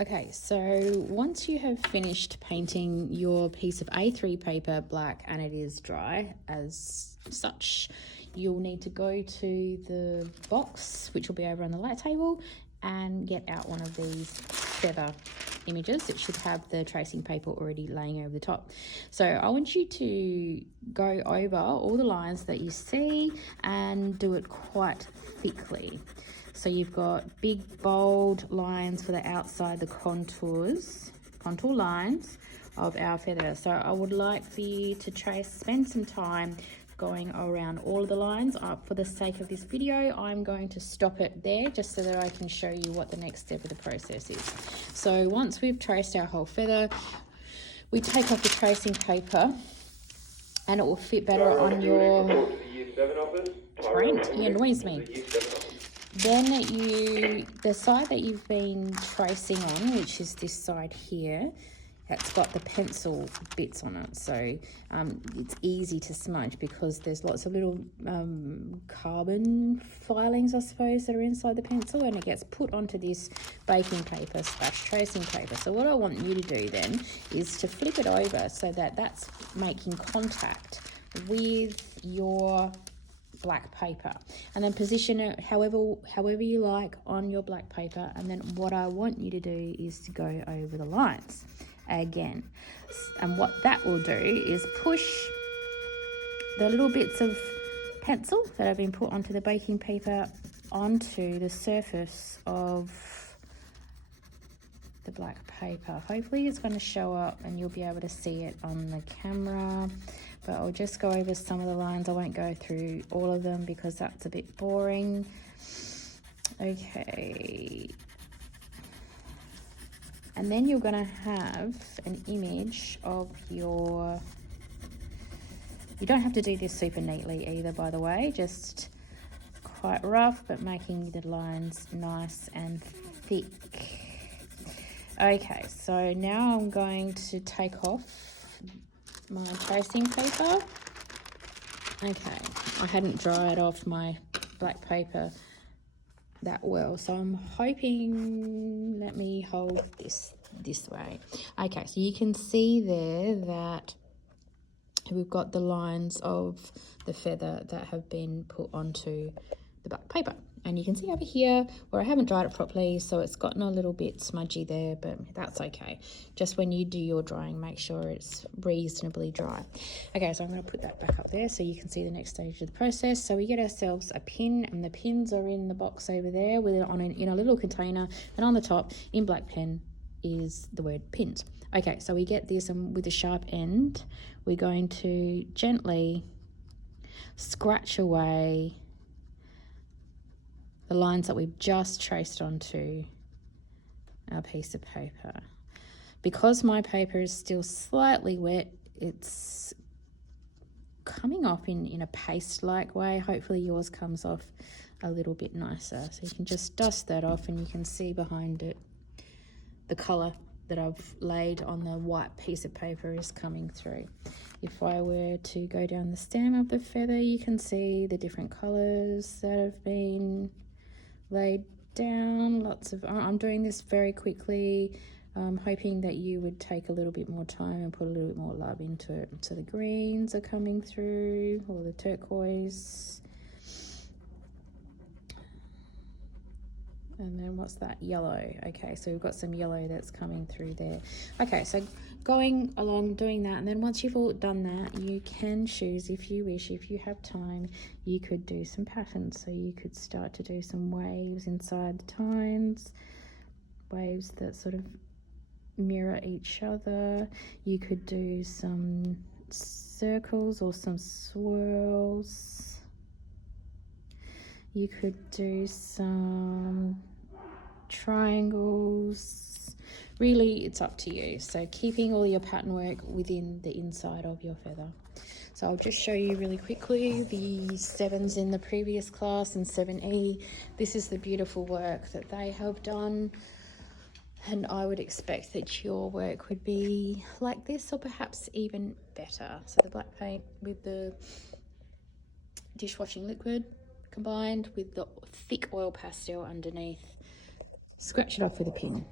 Okay, so once you have finished painting your piece of A3 paper black and it is dry as such, you'll need to go to the box, which will be over on the light table, and get out one of these feather images. It should have the tracing paper already laying over the top. So I want you to go over all the lines that you see and do it quite thickly. So you've got big bold lines for the outside, the contour lines of our feather. So I would like for you to spend some time going around all of the lines. For the sake of this video, I'm going to stop it there just so that I can show you what the next step of the process is. So once we've traced our whole feather, we take off the tracing paper and it will fit better on your... Trent, he annoys me. Then the side that you've been tracing on, which is this side here, it's got the pencil bits on it. So it's easy to smudge because there's lots of little carbon filings, I suppose, that are inside the pencil, and it gets put onto this baking paper / tracing paper. So what I want you to do then is to flip it over so that that's making contact with your black paper, and then position it however you like on your black paper. And then what I want you to do is to go over the lines again, and what that will do is push the little bits of pencil that have been put onto the baking paper onto the surface of the black paper. Hopefully it's going to show up and you'll be able to see it on the camera, but I'll just go over some of the lines. I won't go through all of them because that's a bit boring. Okay, and then you're going to have an image of your... You don't have to do this super neatly either, by the way, just quite rough, but making the lines nice and thick. Okay, so now I'm going to take off my tracing paper. Okay, I hadn't dried off my black paper that well, so I'm hoping... Let me hold this way. Okay, so you can see there that we've got the lines of the feather that have been put onto the black paper, and you can see over here where I haven't dried it properly, so it's gotten a little bit smudgy there, but that's okay. Just when you do your drying, make sure it's reasonably dry. Okay, so I'm going to put that back up there so you can see the next stage of the process. So we get ourselves a pin, and the pins are in the box over there with it in a little container, and on the top in black pen is the word pins. Okay, so we get this, and with the sharp end we're going to gently scratch away the lines that we've just traced onto our piece of paper. Because my paper is still slightly wet, it's coming off in a paste-like way. Hopefully yours comes off a little bit nicer. So you can just dust that off, and you can see behind it the colour that I've laid on the white piece of paper is coming through. If I were to go down the stem of the feather, you can see the different colours that have been laid down. I'm doing this very quickly, hoping that you would take a little bit more time and put a little bit more love into it. So the greens are coming through, or the turquoise, and then what's that? Yellow. Okay, so we've got some yellow that's coming through there. Okay, so going along doing that, and then once you've all done that, you can choose, if you wish, if you have time, you could do some patterns. So you could start to do some waves inside the tines, waves that sort of mirror each other. You could do some circles or some swirls. You could do some triangles. Really, it's up to you. So keeping all your pattern work within the inside of your feather. So I'll just show you really quickly the 7s in the previous class and 7E. This is the beautiful work that they have done, and I would expect that your work would be like this, or perhaps even better. So the black paint with the dishwashing liquid combined with the thick oil pastel underneath. Scratch it off with a pin.